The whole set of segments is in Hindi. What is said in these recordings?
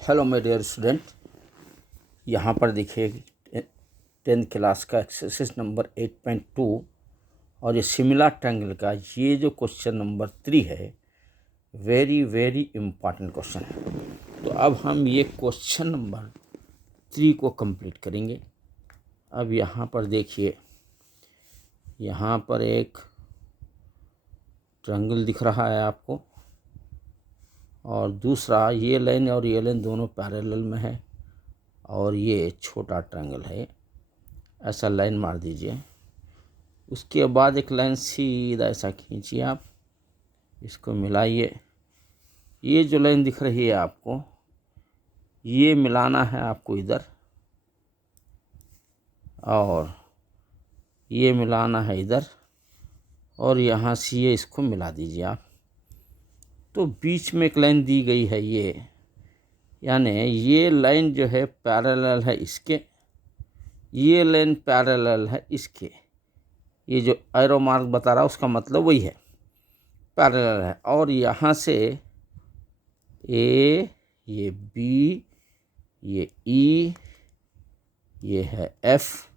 हेलो माय डियर स्टूडेंट, यहाँ पर देखिए 10th क्लास का एक्सरसाइज नंबर 8.2 और ये सिमिलर ट्रायंगल का ये जो क्वेश्चन नंबर 3 है, वेरी वेरी इम्पॉर्टेंट क्वेश्चन है। तो अब हम ये क्वेश्चन नंबर 3 को कंप्लीट करेंगे। अब यहाँ पर देखिए, यहाँ पर एक ट्रायंगल दिख रहा है आपको, और दूसरा ये लाइन और ये लाइन दोनों पैरेलल में है, और ये छोटा ट्रायंगल है। ऐसा लाइन मार दीजिए। उसके बाद एक लाइन सीधा ऐसा खींचिए, आप इसको मिलाइए। ये जो लाइन दिख रही है आपको, ये मिलाना है आपको इधर, और ये मिलाना है इधर, और यहाँ से ये इसको मिला दीजिए आप। तो बीच में एक लाइन दी गई है ये, यानी ये लाइन जो है पैरेलल है इसके, ये लाइन पैरेलल है इसके। ये जो एरो मार्क बता रहा है उसका मतलब वही है, पैरेलल है। और यहाँ से ए, ये बी, ये ई, ये है एफ,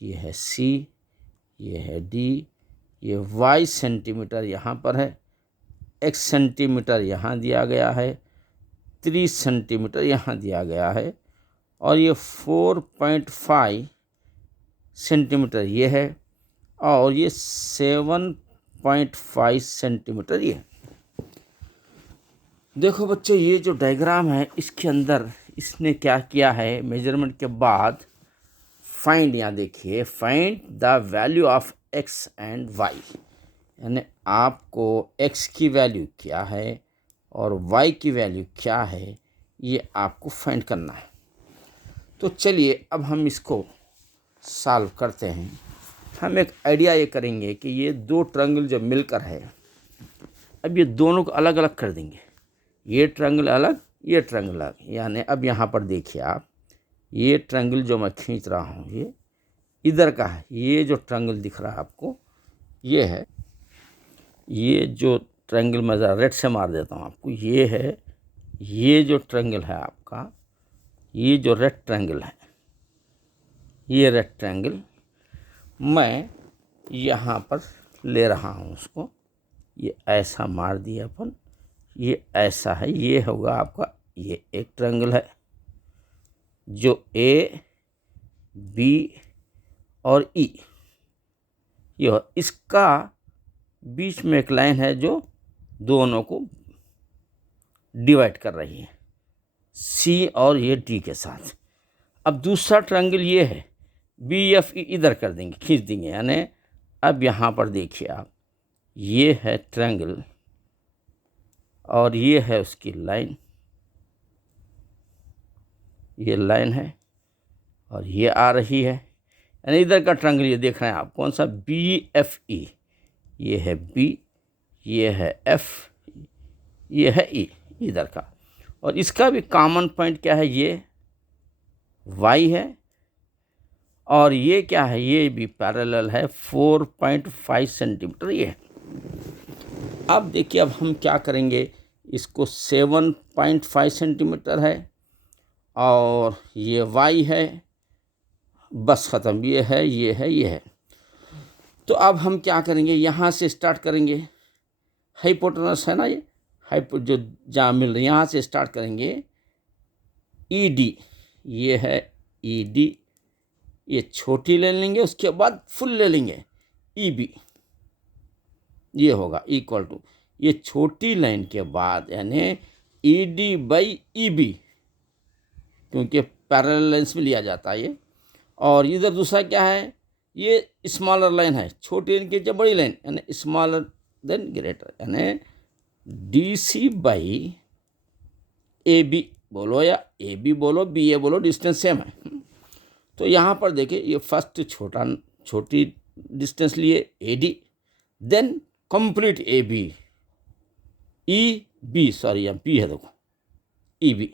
ये है सी, ये है डी, ये वाई सेंटीमीटर यहाँ पर है, एक्स सेंटीमीटर यहाँ दिया गया है, 3 सेंटीमीटर यहाँ दिया गया है, और ये 4.5 सेंटीमीटर ये है, और ये 7.5 सेंटीमीटर ये। देखो बच्चे, ये जो डायग्राम है इसके अंदर इसने क्या किया है, मेजरमेंट के बाद फाइंड, यहाँ देखिए, find the value of X and Y, यानी आपको एक्स की वैल्यू क्या है और वाई की वैल्यू क्या है, ये आपको फाइंड करना है। तो चलिए अब हम इसको सॉल्व करते हैं। हम एक आइडिया ये करेंगे कि ये दो ट्रायंगल जब मिलकर है, अब ये दोनों को अलग अलग कर देंगे। ये ट्रायंगल अलग, ये ट्रायंगल अलग, यानी अब यहाँ पर देखिए आप, ये ट्रायंगल जो मैं खींच रहा हूँ ये इधर का है। ये जो ट्रायंगल दिख रहा है आपको ये है, ये जो ट्रायंगल मैं ज़रा रेड से मार देता हूँ आपको, ये है। ये जो ट्रायंगल है आपका, ये जो रेड ट्रायंगल है, ये रेड ट्रायंगल मैं यहाँ पर ले रहा हूँ उसको, ये ऐसा मार दिया अपन, ये ऐसा है। ये होगा आपका, ये एक ट्रायंगल है जो ए, बी और ई, ये इसका बीच में एक लाइन है जो दोनों को डिवाइड कर रही है, सी और ये डी के साथ। अब दूसरा ट्रायंगल ये है, बी एफ ई इधर कर देंगे, खींच देंगे, यानी अब यहाँ पर देखिए आप, ये है ट्रायंगल और ये है उसकी लाइन, ये लाइन है और ये आ रही है, यानी इधर का ट्रायंगल ये देख रहे हैं आप, कौन सा, बी एफ ई। ये है बी, ये है एफ, ये है ई इधर का। और इसका भी कॉमन पॉइंट क्या है, ये वाई है, और ये क्या है, ये भी पैरेलल है, 4.5 सेंटीमीटर ये है। अब देखिए, अब हम क्या करेंगे, इसको 7.5 सेंटीमीटर है और ये वाई है, बस ख़त्म, ये है, ये है, ये है। तो अब हम क्या करेंगे, यहाँ से स्टार्ट करेंगे, हाइपोटेनस है ना ये, जो जहाँ मिल रही है, यहाँ से स्टार्ट करेंगे। ई डी, ये है ई डी, ये छोटी ले लेंगे, उसके बाद फुल ले लेंगे ई बी, ये होगा इक्वल टू, ये छोटी लाइन के बाद यानी E D by E B, क्योंकि पैरेलल लाइन्स में लिया जाता है ये। और इधर दूसरा क्या है, ये स्मॉलर लाइन है, छोटी लाइन की बड़ी लाइन, यानी स्मॉलर देन ग्रेटर, यानी D C by A B बोलो या ए बी बोलो, बी ए बोलो, डिस्टेंस सेम है। तो यहाँ पर देखिए, ये फर्स्ट छोटी डिस्टेंस लिए A D, then complete A B, E B, sorry यहाँ बी है, देखो ई बी।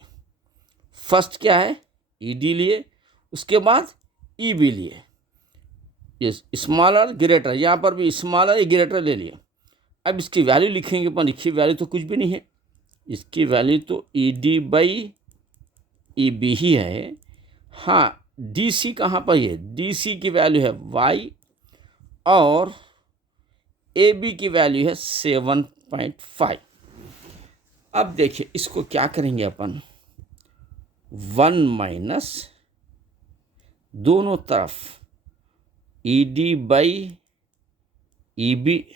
फर्स्ट क्या है, ई डी लिए, उसके बाद ई बी लिए, ये स्मॉलर ग्रेटर, यहाँ पर भी स्मॉलर ग्रेटर ले लिया। अब इसकी वैल्यू लिखेंगे, पर लिखी वैल्यू तो कुछ भी नहीं है, इसकी वैल्यू तो E D by E B ही है। हाँ, डी सी कहाँ पर है? डी सी की वैल्यू है वाई और ए बी की वैल्यू है 7.5। अब देखिए इसको क्या करेंगे अपन, 1 माइनस दोनों तरफ E D by E B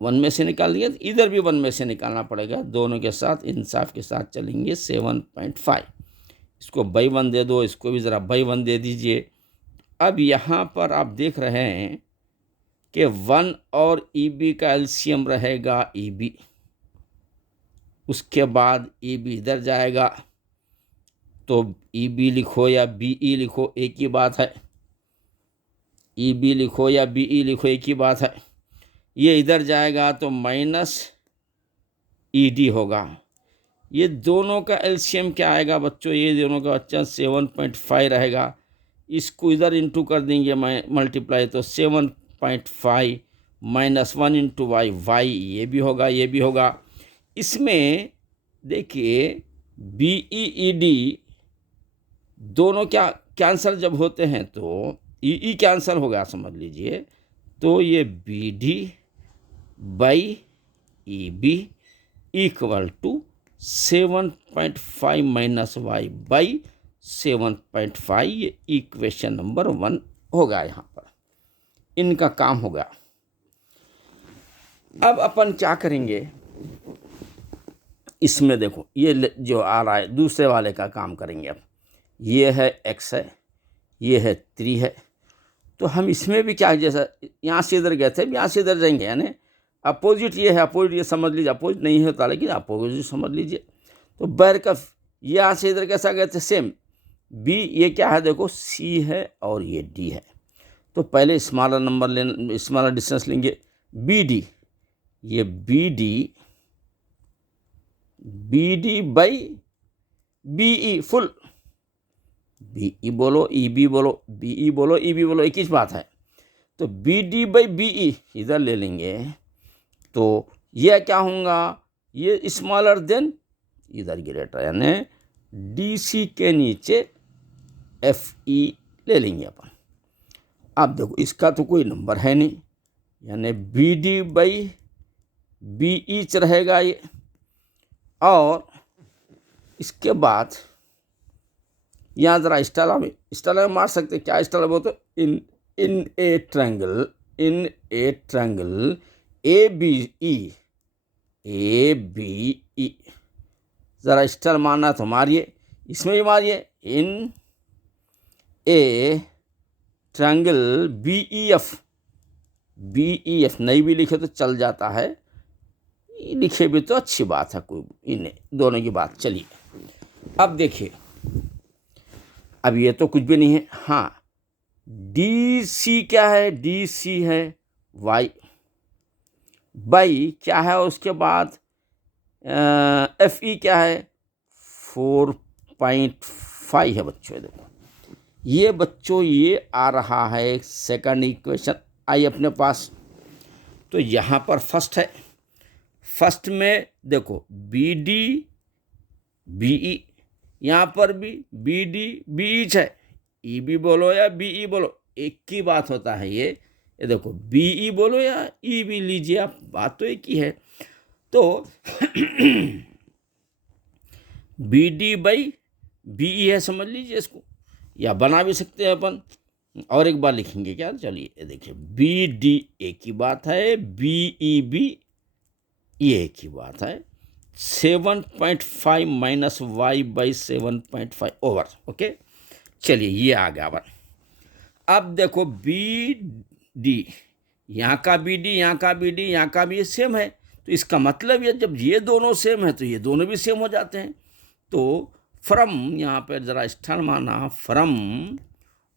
1 में से निकाल दिया, इधर भी 1 में से निकालना पड़ेगा, दोनों के साथ इंसाफ के साथ चलेंगे। 7.5 इसको बाई 1 दे दो, इसको भी ज़रा बाई 1 दे दीजिए। अब यहाँ पर आप देख रहे हैं कि 1 और ई बी का एलसीएम रहेगा ई बी, उसके बाद ई बी इधर जाएगा, तो ई बी लिखो या बी ई लिखो एक ही बात है, ई बी लिखो या बी ई लिखो एक ही बात है। ये इधर जाएगा तो माइनस ई डी होगा। ये दोनों का एलसीएम क्या आएगा बच्चों? ये दोनों का बच्चा 7.5 रहेगा, इसको इधर इंटू कर देंगे मल्टीप्लाई, तो 7.5 माइनस 1 इंटू वाई, वाई ये भी होगा ये भी होगा। इसमें देखिए बी ई ई डी दोनों क्या कैंसल जब होते हैं तो ई कैंसल होगा समझ लीजिए, तो ये B D by E B equal to 7.5 minus Y by 7.5। ये इक्वेशन नंबर 1 होगा। यहाँ पर इनका काम होगा। अब अपन क्या करेंगे, इसमें देखो ये जो आ रहा है दूसरे वाले का काम करेंगे। अब ये है x है, ये है 3 है, तो हम इसमें भी क्या, जैसा यहाँ से इधर गए थे यहाँ से इधर जाएंगे, यानी अपोजिट ये है, अपोजिट ये समझ लीजिए, अपोजिट नहीं होता लेकिन अपोजिट समझ लीजिए। तो बैरकफ यहाँ से इधर कैसा गए थे, सेम। बी ये क्या है देखो, सी है और ये डी है, तो पहले स्मॉलर नंबर लेना, स्मॉलर डिस्टेंस लेंगे, बी डी, ये B D by B E full, B E बोलो ई बी बोलो, बी ई बोलो ई बी बोलो, एक ही बात है। तो B D by B E इधर ले लेंगे, तो यह क्या होगा, ये स्मॉलर देन इधर ग्रेटर, यानी डी सी के नीचे एफ ई ले लेंगे अपन। अब देखो इसका तो कोई नंबर है नहीं, यानी B D by B each रहेगा ये, और इसके बाद यहाँ ज़रा स्टाला में मार सकते, क्या स्टाला बोलते, इन ए ट्रायंगल ए बी ई, ज़रा स्टार मारना तो मारिए, इसमें भी मारिए, in a triangle B E F, नहीं भी लिखे तो चल जाता है, लिखे भी तो अच्छी बात है, कोई इन दोनों की बात। चलिए अब देखिए, अब ये तो कुछ भी नहीं है। हाँ, डी सी क्या है, डी सी है वाई बाई क्या है, उसके बाद एफ ई क्या है 4.5 है बच्चों। देखो ये बच्चों ये आ रहा है सेकंड इक्वेशन आई अपने पास, तो यहाँ पर फर्स्ट है, फर्स्ट में देखो बी डी बी ई, यहाँ पर भी बी डी बी ईच है, ई बी बोलो या बी ई बोलो एक ही बात होता है। ये देखो बी ई बोलो या ई बी लीजिए आप, बात तो एक ही है। तो B D by B E है समझ लीजिए इसको, या बना भी सकते हैं अपन, और एक बार लिखेंगे क्या, चलिए देखिए बी डी एक ही बात है, बी ई बी ये एक ही बात है, 7.5 minus Y by 7.5 over, okay. चलिए ये आ गया अपन। अब देखो बी डी, यहाँ का बी डी, यहाँ का बी डी, यहाँ का भी ये सेम है, तो इसका मतलब ये जब ये दोनों सेम है तो ये दोनों भी सेम हो जाते हैं। तो फ्रॉम, यहाँ पर ज़रा स्थान माना, फ्रॉम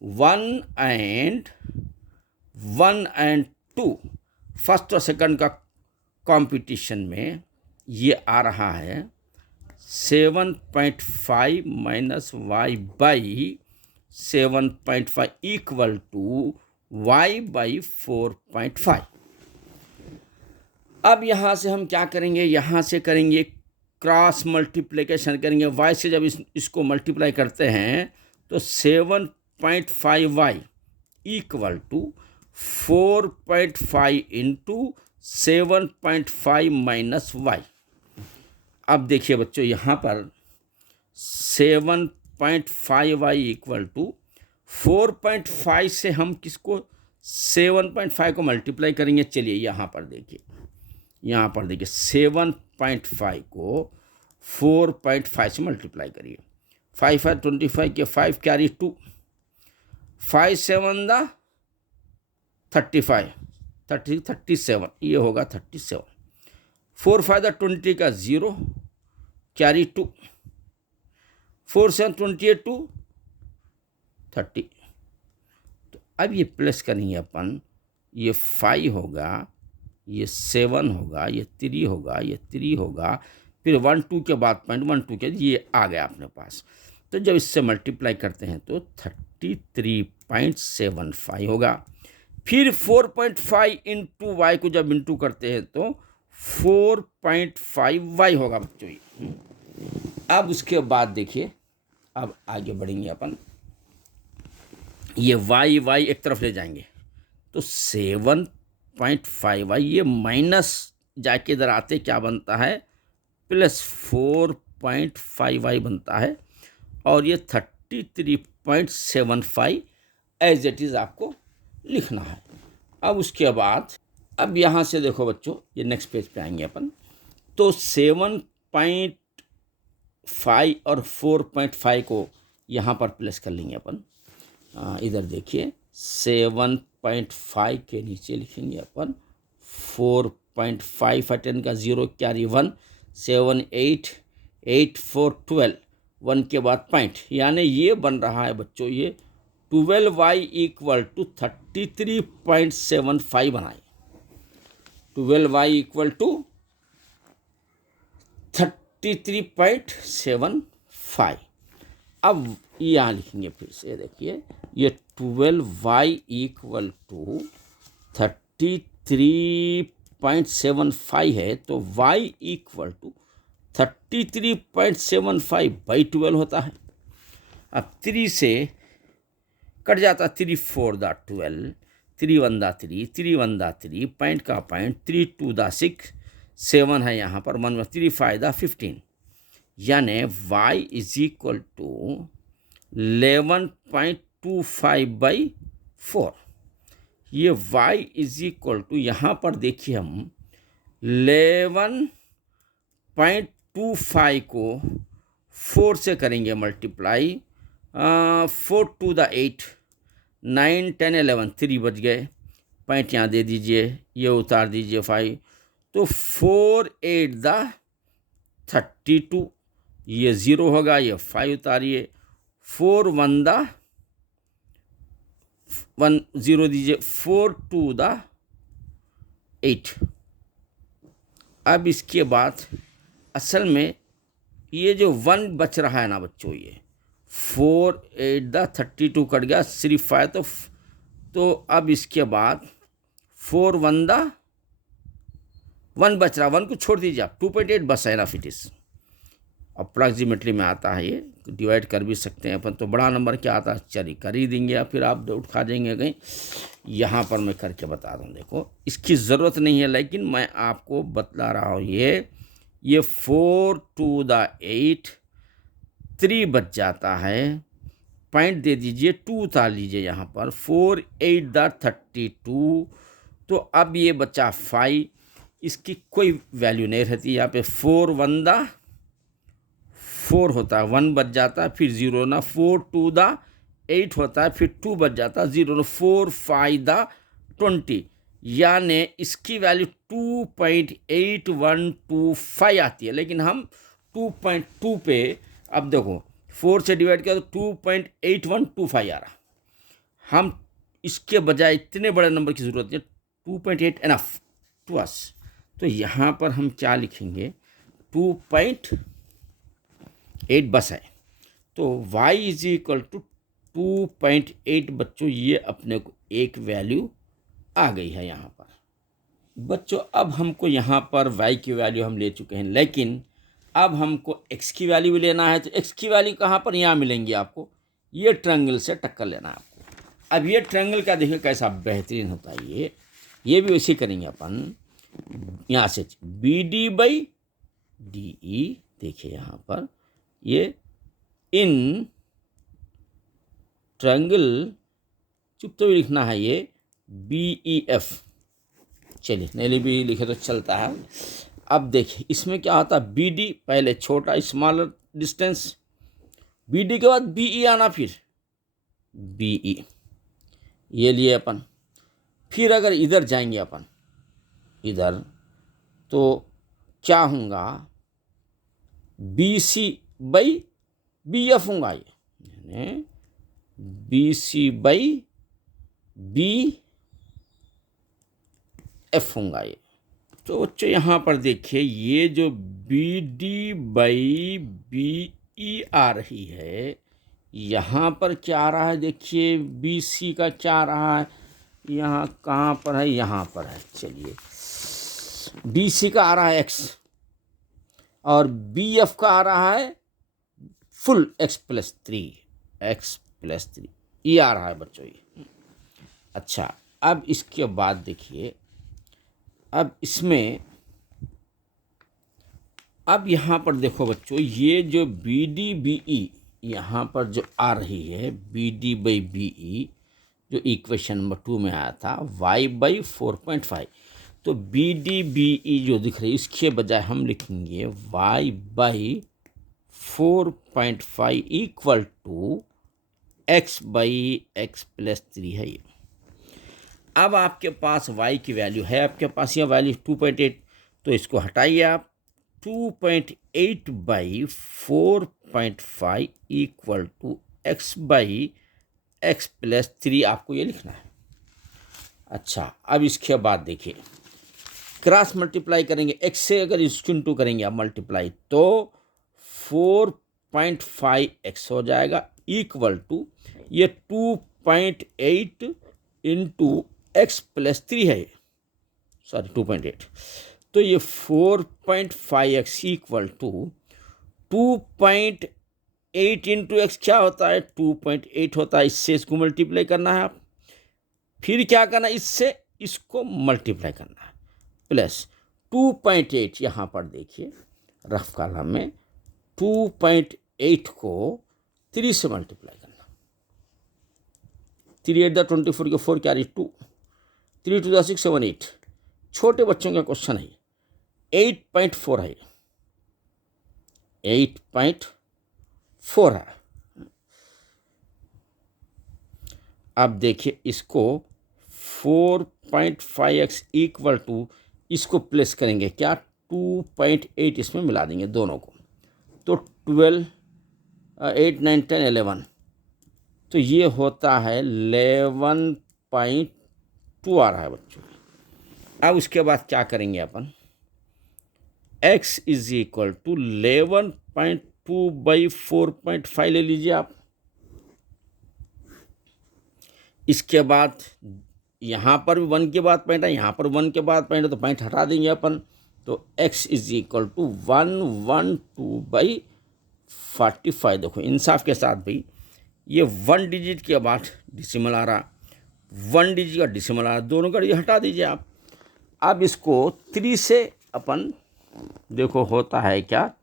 1 एंड 2 फर्स्ट और सेकंड का कंपटीशन में ये आ रहा है 7.5 minus Y by 7.5 equal to Y by 4.5। अब यहाँ से हम क्या करेंगे, यहाँ से करेंगे क्रॉस मल्टीप्लिकेशन करेंगे, y से जब इसको मल्टीप्लाई करते हैं तो 7.5y equal to 4.5 into 7.5 minus y। अब देखिए बच्चों, यहाँ पर 7.5y इक्वल टू 4.5 से हम किसको 7.5 को मल्टीप्लाई करेंगे। चलिए यहाँ पर देखिए 7.5 को 4.5 से मल्टीप्लाई करिए। 5 है 25 के 5 कैरी 2, 5 7 दा 35, 37, ये होगा 37। 4 5 दा 20 का 0 कैरी 2, 4 7 28 2 30। तो अब ये प्लस करेंगे अपन, ये 5 होगा, ये 7 होगा, ये 3 होगा, ये 3 होगा, फिर 1 2 के बाद पॉइंट 1 2 के ये आ गया अपने पास। तो जब इससे मल्टीप्लाई करते हैं तो 33.75 होगा। फिर 4.5 इंटू वाई को जब इंटू करते हैं तो 4.5y होगा बच्चों ये। अब उसके बाद देखिए, अब आगे बढ़ेंगे अपन, ये y एक तरफ ले जाएंगे तो 7.5y, ये माइनस जाके इधर आते क्या बनता है, प्लस 4.5y बनता है, और ये 33.75 एज इट इज़ आपको लिखना है। अब उसके बाद अब यहाँ से देखो बच्चों, ये नेक्स्ट पेज पे आएंगे अपन, तो 7.5 और 4.5 को यहाँ पर प्लस कर लेंगे अपन। इधर देखिए 7.5 के नीचे लिखेंगे अपन 4.5 10 का 0 कैरी 1, 7 8 8 4 12, 1 के बाद पॉइंट, यानी ये बन रहा है बच्चों, ये 12y इक्वल टू 33.75 बनाए। 12y equal to 33.75। अब यहाँ लिखेंगे फिर से, देखिए ये 12y इक्वल टू 33.75 है, तो y इक्वल टू 33.75 बाई 12 होता है। अब 3 से कट जाता, 3 4 दा 12, 3 1 दा 3, 3 1 दा 3, पॉइंट का पॉइंट, 3 2 दा 6, 7 है यहाँ पर, 1 3 5 दा 15, यानी y is equal to 11.25 by 4। ये y इज इक्वल टू, यहाँ पर देखिए हम 11.25 को 4 से करेंगे मल्टीप्लाई, 4 2 दा 8, 9 10 11, 3 बच गए, पॉइंट यहाँ दे दीजिए, ये उतार दीजिए 5, तो 4 8 दा 32, ये 0 होगा, ये 5 उतारिए, 4 1 दा 1 0 दीजिए, 4 2 दा 8। अब इसके बाद असल में ये जो 1 बच रहा है ना बच्चों, ये 4 8 दा 32 कट गया, सिर्फ 5, तो अब इसके बाद 4 1 दा 1 बच रहा, 1 को छोड़ दीजिए आप, 2.8 बस है ना, फिट इस अप्रॉक्सीमेटली में आता है, ये डिवाइड कर भी सकते हैं अपन, तो बड़ा नंबर क्या आता है, चलिए कर ही देंगे, या फिर आप उठा देंगे कहीं। यहाँ पर मैं करके बता दूँ, देखो इसकी ज़रूरत नहीं है, लेकिन मैं आपको बतला रहा हूँ, ये 4 2 दा 8, 3 बच जाता है, पॉइंट दे दीजिए, 2 उतार लीजिए यहाँ पर, 4 8 दा 32, तो अब ये बचा 5, इसकी कोई वैल्यू नहीं रहती यहाँ पे, 4 1 दा 4 होता है, 1 बच जाता है, फिर 0 ना, 4 2 दा 8 होता है, फिर 2 बच जाता है, 0 ना, 4 5 दा 20, यानी इसकी वैल्यू 2.8125 आती है, लेकिन हम 2.2 पे, अब देखो 4 से डिवाइड किया तो 2.8125 आ रहा, हम इसके बजाय इतने बड़े नंबर की ज़रूरत है, 2.8 एनफ टू अस, तो यहाँ पर हम क्या लिखेंगे, 2.8 बस है, तो y इज इक्वल टू 2.8 बच्चों, ये अपने को एक वैल्यू आ गई है यहाँ पर बच्चों। अब हमको यहाँ पर y की वैल्यू हम ले चुके हैं, लेकिन अब हमको x की वैल्यू भी लेना है, तो x की वैल्यू कहाँ पर, यहाँ मिलेंगी आपको, ये ट्रायंगल से टक्कर लेना है आपको। अब ये ट्रायंगल का देखिए कैसा बेहतरीन होता है, ये भी वैसे करेंगे अपन, यहाँ से B D by D E, देखिए यहाँ पर ये इन ट्रायंगल, चुप तो भी लिखना है ये बी ई एफ, चलिए नहीं भी लिखे तो चलता है। अब देखिए इसमें क्या होता है, बी डी पहले छोटा स्मॉलर डिस्टेंस, बी डी के बाद बी ई आना, फिर बी ई ये लिए अपन। फिर अगर इधर जाएंगे अपन इधर, तो क्या होगा, B C by B F होगा, ये B C by B F होगा ये। तो बच्चों यहाँ पर देखिए ये जो B D by B E आ रही है, यहाँ पर क्या आ रहा है, देखिए बी सी का क्या आ रहा है, यहाँ कहाँ पर है, यहाँ पर है। चलिए बी सी का आ रहा है x, और बी एफ का आ रहा है फुल x+3, x+3 ये आ रहा है बच्चों ये। अच्छा अब इसके बाद देखिए, अब इसमें, अब यहाँ पर देखो बच्चों, ये जो बी डी बी ई यहाँ पर जो आ रही है, B D by B E जो इक्वेशन नंबर 2 में आया था, y बाई 4.5, तो बी डी बी ई जो दिख रही है इसके बजाय हम लिखेंगे y by 4.5 equal to x by x+3 है ये। अब आपके पास y की वैल्यू है, आपके पास ये वैल्यू 2.8, तो इसको हटाइए आप, 2.8 by 4.5 equal to x by x+3 आपको ये लिखना है। अच्छा अब इसके बाद देखिए क्रॉस मल्टीप्लाई करेंगे, x से अगर इसको इंटू करेंगे आप मल्टीप्लाई, तो 4.5x हो जाएगा इक्वल टू ये 2.8 इंटू x+3 है, सॉरी 2.8, तो ये 4.5x equal to 2.8 into x क्या होता है, 2.8 होता है। इससे इसको मल्टीप्लाई करना है आप, फिर क्या करना है, इससे इसको मल्टीप्लाई करना है, प्लस 2.8 यहाँ पर देखिए रफ कॉलम में 2.8 को 3 से मल्टीप्लाई करना, 3 8 24 के 4 कैरी 2, 3 2 6 7 8, छोटे बच्चों का क्वेश्चन है, 8.4 है, 8.4 है। अब देखिए इसको 4.5x इक्वल टू, इसको प्लेस करेंगे क्या, 2.8 इसमें मिला देंगे दोनों को, तो 12 8 9 10 11, तो ये होता है 11.2 आ रहा है बच्चों। अब उसके बाद क्या करेंगे अपन, x is equal to 11.2 by 4.5 ले लीजिए आप। इसके बाद यहाँ पर भी 1 के बाद पॉइंट है, यहाँ पर 1 के बाद पॉइंट है, तो पॉइंट हटा देंगे अपन, तो x is equal to 112 by 45। देखो इंसाफ के साथ भाई ये 1 डिजिट के बाद डिसिमल आ रहा, 1 डिजिट का डिसिमल आ रहा, दोनों का ये हटा दीजिए आप। अब इसको 3 से अपन देखो होता है क्या,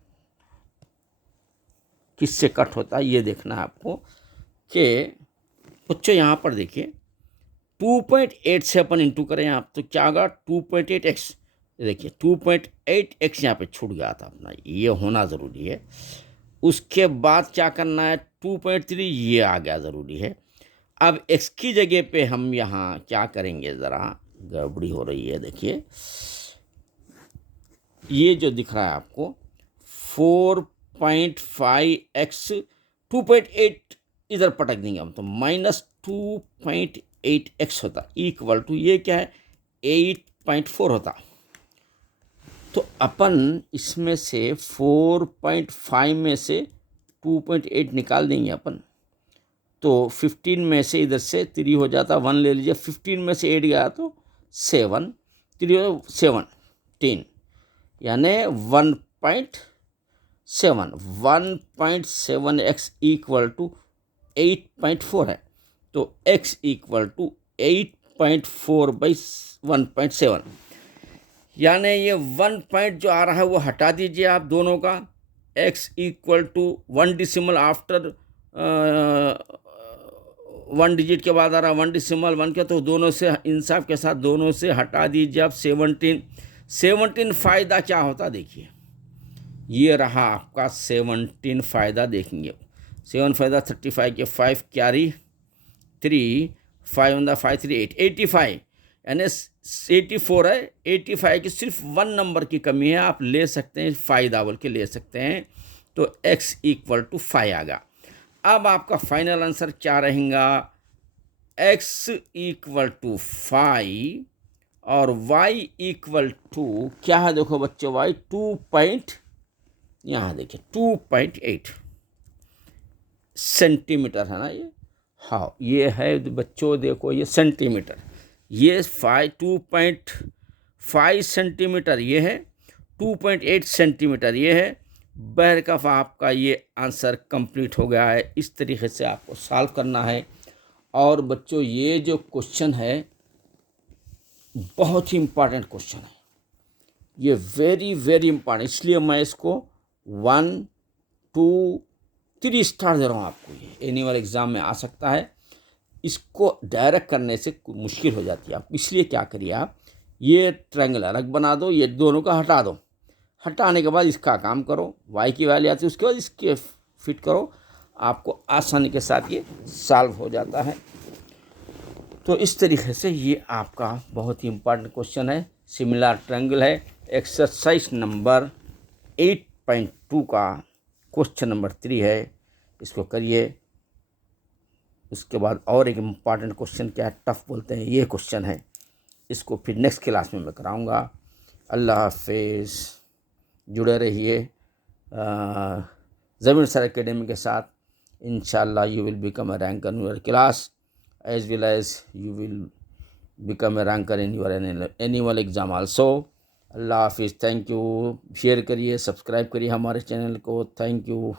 किससे कट होता है ये देखना है आपको, कि बच्चों यहाँ पर देखिए 2.8 से अपन इंटू करें आप, तो क्या होगा 2.8x, देखिए 2.8x यहाँ पे छूट गया था अपना, ये होना ज़रूरी है। उसके बाद क्या करना है, 2.3 ये आ गया ज़रूरी है। अब x की जगह पे हम यहाँ क्या करेंगे, ज़रा गड़बड़ी हो रही है, देखिए ये जो दिख रहा है आपको 4.5x 2.8 इधर पटक देंगे हम, तो -2.8x होता इक्वल टू ये क्या है 8.4 होता। तो अपन इसमें से 4.5 में से 2.8 निकाल देंगे अपन, तो 15 में से इधर से 3 हो जाता, 1 ले लीजिए, 15 में से 8 गया तो 7, 3 7 10, यानी 1.7 7, 1.7x इक्वल टू 8.4 है, तो x इक्वल टू 8.4 बाई 1.7, यानी ये 1 पॉइंट जो आ रहा है वो हटा दीजिए आप दोनों का। x equal to 1 decimal after 1 digit के बाद आ रहा 1 डिसिमल 1 के, तो दोनों से इंसाफ के साथ दोनों से हटा दीजिए आप 17 फ़ायदा क्या होता देखिए, ये रहा आपका 17 फ़ायदा देखेंगे। 7 फ़ायदा 35 के 5 कैरी 3 5 on the 5 3 8 85, यानी 84 है। 85 की सिर्फ 1 नंबर की कमी है, आप ले सकते हैं फ़ायदा बोल के ले सकते हैं, तो x इक्वल टू 5 आएगा। अब आपका फाइनल आंसर क्या रहेगा, x इक्वल टू 5 और y इक्वल टू क्या है, देखो बच्चों y 2 यहाँ देखिए 2.8 सेंटीमीटर है ना ये। हाँ ये है बच्चों, देखो ये सेंटीमीटर, ये 2.5 सेंटीमीटर ये है, 2.8 सेंटीमीटर ये है। बहरकफ आपका ये आंसर कंप्लीट हो गया है। इस तरीके से आपको सॉल्व करना है। और बच्चों ये जो क्वेश्चन है बहुत ही इम्पॉर्टेंट क्वेश्चन है, ये वेरी वेरी इम्पॉर्टेंट, इसलिए मैं इसको 1 2 3 स्टार दे रहा हूँ आपको। ये एनुअल एग्ज़ाम में आ सकता है, इसको डायरेक्ट करने से मुश्किल हो जाती है आप, इसलिए क्या करिए आप ये ट्रायंगल अलग बना दो, ये दोनों का हटा दो, हटाने के बाद इसका काम करो, y की वैल्यू आती है उसके बाद इसके फिट करो, आपको आसानी के साथ ये सॉल्व हो जाता है। तो इस तरीके से ये आपका बहुत ही इम्पॉर्टेंट क्वेश्चन है, सिमिलर ट्रायंगल है, एक्सरसाइज नंबर 8.2 का क्वेश्चन नंबर 3 है, इसको करिए। उसके बाद और एक इम्पॉर्टेंट क्वेश्चन क्या है, टफ बोलते हैं, ये क्वेश्चन है, इसको फिर नेक्स्ट क्लास में मैं कराऊंगा। अल्लाह हाफिज़, जुड़े रहिए ज़मीर सर एकेडमी के साथ। इंशाल्लाह you will become a ranker in your class as well as you will become a ranker in your annual exam also. अल्लाह हाफिज़, थैंक यू। शेयर करिए, सब्सक्राइब करिए हमारे चैनल को, थैंक यू।